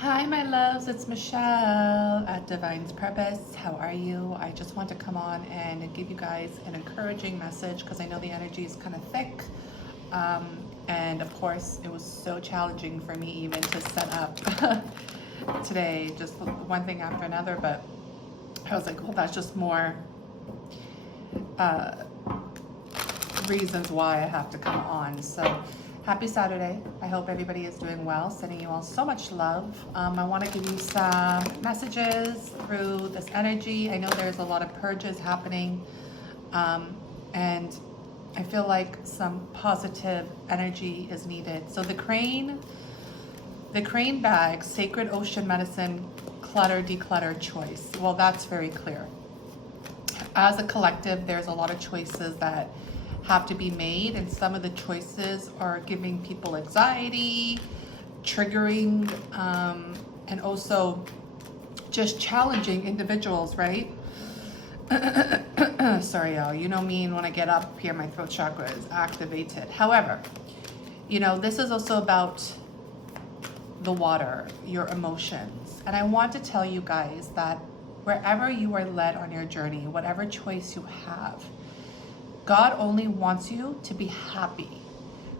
Hi, my loves. It's Michelle at Divine's Purpose. How are you? I just want to come on and give you guys an encouraging message because I know the energy is kind of thick. And of course, it was so challenging for me even to set up today, just one thing after another. But I was like, well, that's just more uh, reasons why I have to come on. So happy Saturday. I hope everybody is doing well. Sending you all so much love. I want to give you some messages through this energy. I know there's a lot of purges happening, and I feel like some positive energy is needed. So the crane bag, sacred ocean medicine, clutter, declutter choice. Well, that's very clear. As a collective, there's a lot of choices that have to be made, and some of the choices are giving people anxiety, triggering, and also just challenging individuals, right? Sorry, y'all. You know me, and when I get up here, my throat chakra is activated. However, this is also about the water, your emotions. And I want to tell you guys that wherever you are led on your journey, whatever choice you have, God only wants you to be happy.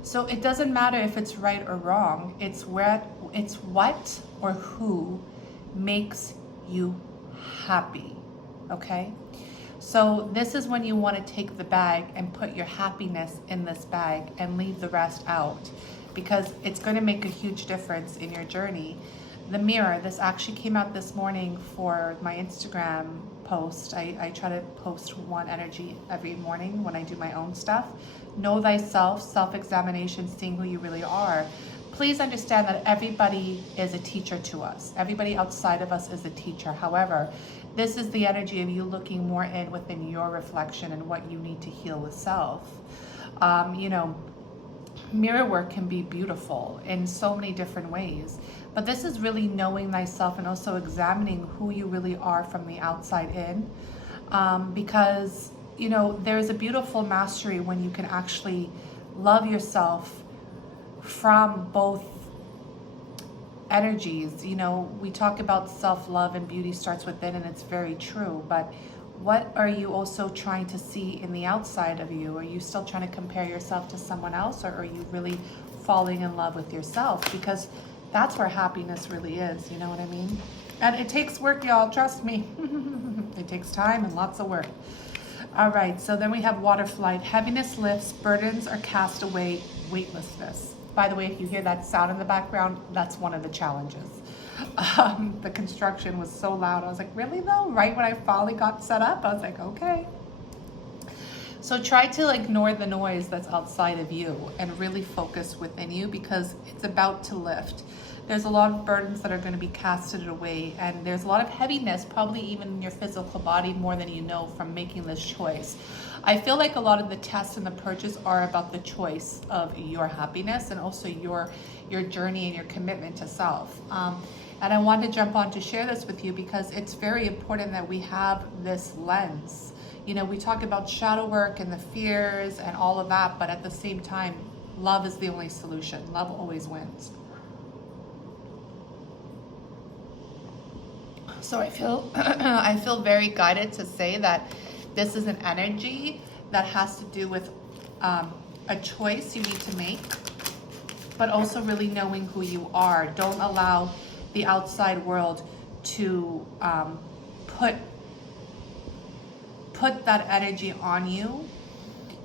So it doesn't matter if it's right or wrong. It's what or who makes you happy. Okay? So this is when you want to take the bag and put your happiness in this bag and leave the rest out, because it's going to make a huge difference in your journey. The mirror, this actually came out this morning for my Instagram post. I try to post one energy every morning when I do my own stuff. Know thyself, self-examination, seeing who you really are. Please understand that everybody is a teacher to us. Everybody outside of us is a teacher. However, this is the energy of you looking more in within your reflection and what you need to heal with self. Mirror work can be beautiful in so many different ways, but this is really knowing thyself and also examining who you really are from the outside in, because there's a beautiful mastery when you can actually love yourself from both energies. We talk about self-love and beauty starts within, and it's very true, but what are you also trying to see in the outside of you? Are you still trying to compare yourself to someone else, or are you really falling in love with yourself? Because that's where happiness really is, you know what I mean? And it takes work, y'all, trust me. It takes time and lots of work. All right, so then we have water flight. Heaviness lifts, burdens are cast away, weightlessness. By the way, if you hear that sound in the background, that's one of the challenges. The construction was so loud. I was like, really though? Right when I finally got set up, I was like, okay. So try to ignore the noise that's outside of you and really focus within you, because it's about to lift. There's a lot of burdens that are going to be casted away, and there's a lot of heaviness, probably even in your physical body, more than you know, from making this choice. I feel like a lot of the tests and the purges are about the choice of your happiness and also your journey and your commitment to self. And I wanted to jump on to share this with you because it's very important that we have this lens. We talk about shadow work and the fears and all of that, but at the same time, love is the only solution. Love always wins. So I feel I feel very guided to say that this is an energy that has to do with a choice you need to make, but also really knowing who you are. Don't allow the outside world to put that energy on you,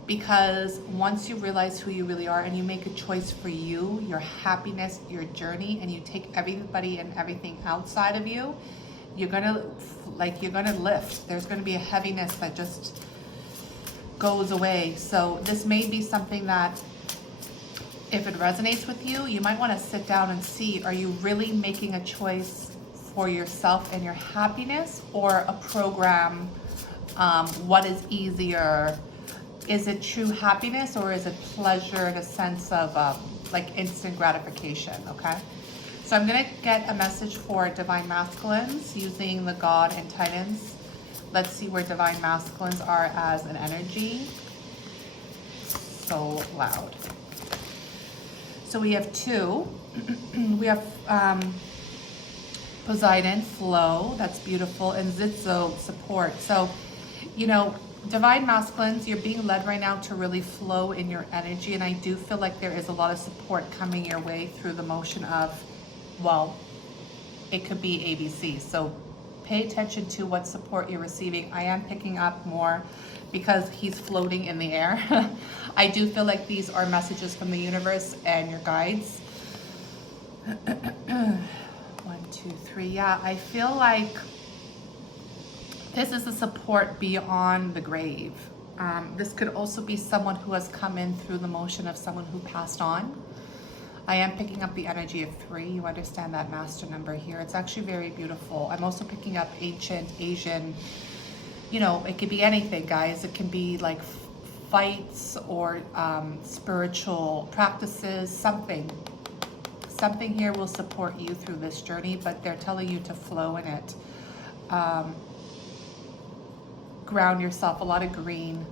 because once you realize who you really are and you make a choice for you, your happiness, your journey, and you take everybody and everything outside of you, you're gonna lift. There's gonna be a heaviness that just goes away. So this may be something that, if it resonates with you, you might want to sit down and see, are you really making a choice for yourself and your happiness, or a program? What is easier? Is it true happiness, or is it pleasure in a sense of like instant gratification? Okay. So I'm going to get a message for Divine Masculines using the God and Titans. Let's see where Divine Masculines are as an energy. So loud. So we have two. We have Poseidon, flow, that's beautiful, and Zitzo, support. So, you know, divine masculines, you're being led right now to really flow in your energy, and I do feel like there is a lot of support coming your way through the motion of, well, it could be ABC. So pay attention to what support you're receiving. I am picking up more because he's floating in the air. I do feel like these are messages from the universe and your guides. 1, 2, 3. Yeah, I feel like this is a support beyond the grave. This could also be someone who has come in through the motion of someone who passed on. I am picking up the energy of 3. You understand that master number here. It's actually very beautiful. I'm also picking up ancient Asian, you know, it could be anything, guys. It can be like fights or spiritual practices, something. Something here will support you through this journey, but they're telling you to flow in it. Ground yourself, a lot of green.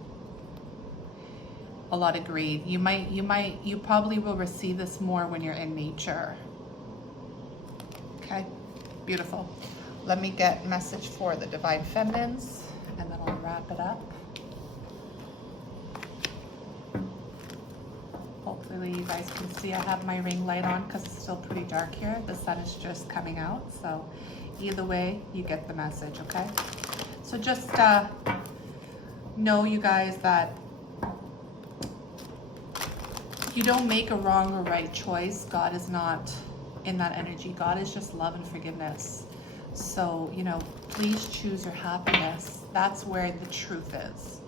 A lot of green. You probably will receive this more when you're in nature. Okay, beautiful. Let me get message for the divine feminines, and then I'll wrap it up. Hopefully you guys can see I have my ring light on because it's still pretty dark here. The sun is just coming out, so either way, you get the message, okay? So just know, you guys, that you don't make a wrong or right choice. God is not in that energy. God is just love and forgiveness. So, you know, please choose your happiness. That's where the truth is.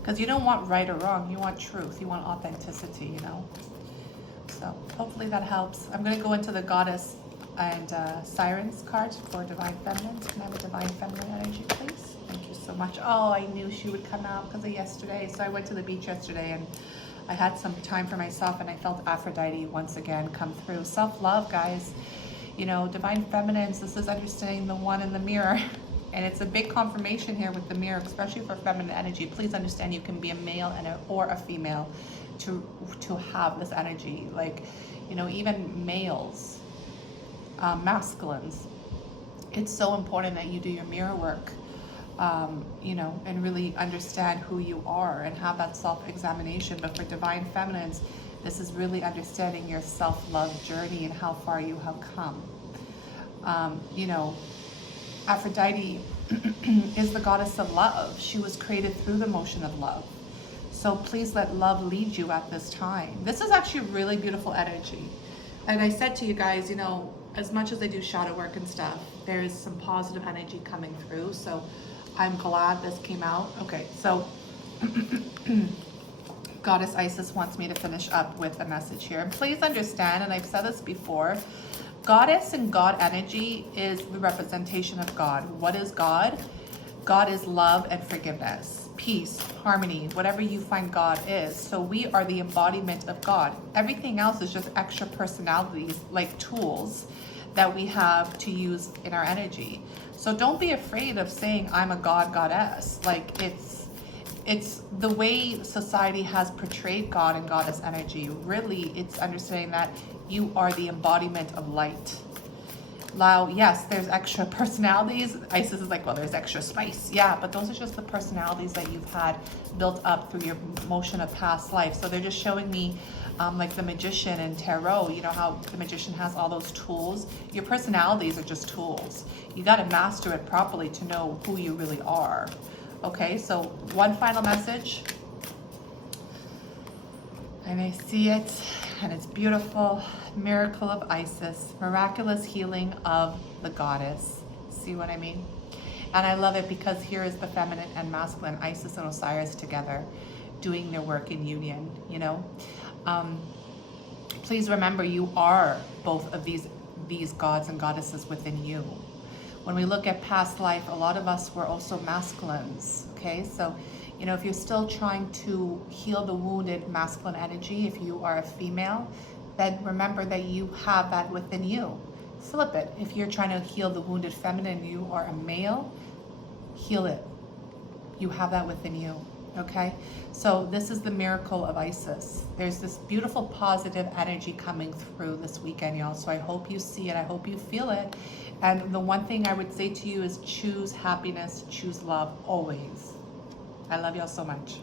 Because you don't want right or wrong. You want truth. You want authenticity, you know. So hopefully that helps. I'm going to go into the goddess and sirens cards for divine feminine. Can I have a divine feminine energy, please? Thank you so much. Oh, I knew she would come out because of yesterday. So I went to the beach yesterday and I had some time for myself, and I felt Aphrodite once again come through. Self-love, guys. You know, divine feminines, this is understanding the one in the mirror. And it's a big confirmation here with the mirror, especially for feminine energy. Please understand you can be a male or a female to have this energy. Like, you know, even males, masculines. It's so important that you do your mirror work. You know, and really understand who you are and have that self-examination. But for divine feminines, this is really understanding your self-love journey and how far you have come. You know, Aphrodite is the goddess of love. She was created through the motion of love. So please let love lead you at this time. This is actually really beautiful energy. And I said to you guys, you know, as much as I do shadow work and stuff, there is some positive energy coming through. So I'm glad this came out. Okay, so Goddess Isis wants me to finish up with a message here. And please understand, and I've said this before, Goddess and God energy is the representation of God. What is God? God is love and forgiveness, peace, harmony, whatever you find God is. So we are the embodiment of God. Everything else is just extra personalities, like tools that we have to use in our energy. So don't be afraid of saying I'm a god, goddess. Like it's the way society has portrayed God and goddess energy. Really, it's understanding that you are the embodiment of light. Now, yes, there's extra personalities. Isis is like, well, there's extra spice. Yeah, but those are just the personalities that you've had built up through your motion of past life. So they're just showing me like the magician and tarot, you know how the magician has all those tools. Your personalities are just tools. You got to master it properly to know who you really are. Okay, so one final message. And I see it, and it's beautiful. Miracle of Isis, miraculous healing of the goddess. See what I mean? And I love it because here is the feminine and masculine, Isis and Osiris together, doing their work in union, you know? Please remember, you are both of these gods and goddesses within you. When we look at past life, a lot of us were also masculines, okay? So, you know, if you're still trying to heal the wounded masculine energy, if you are a female, then remember that you have that within you. Flip it. If you're trying to heal the wounded feminine, you are a male, heal it. You have that within you. Okay, so this is the miracle of Isis. There's this beautiful positive energy coming through this weekend, y'all. So I hope you see it. I hope you feel it. And the one thing I would say to you is choose happiness, choose love always. I love y'all so much.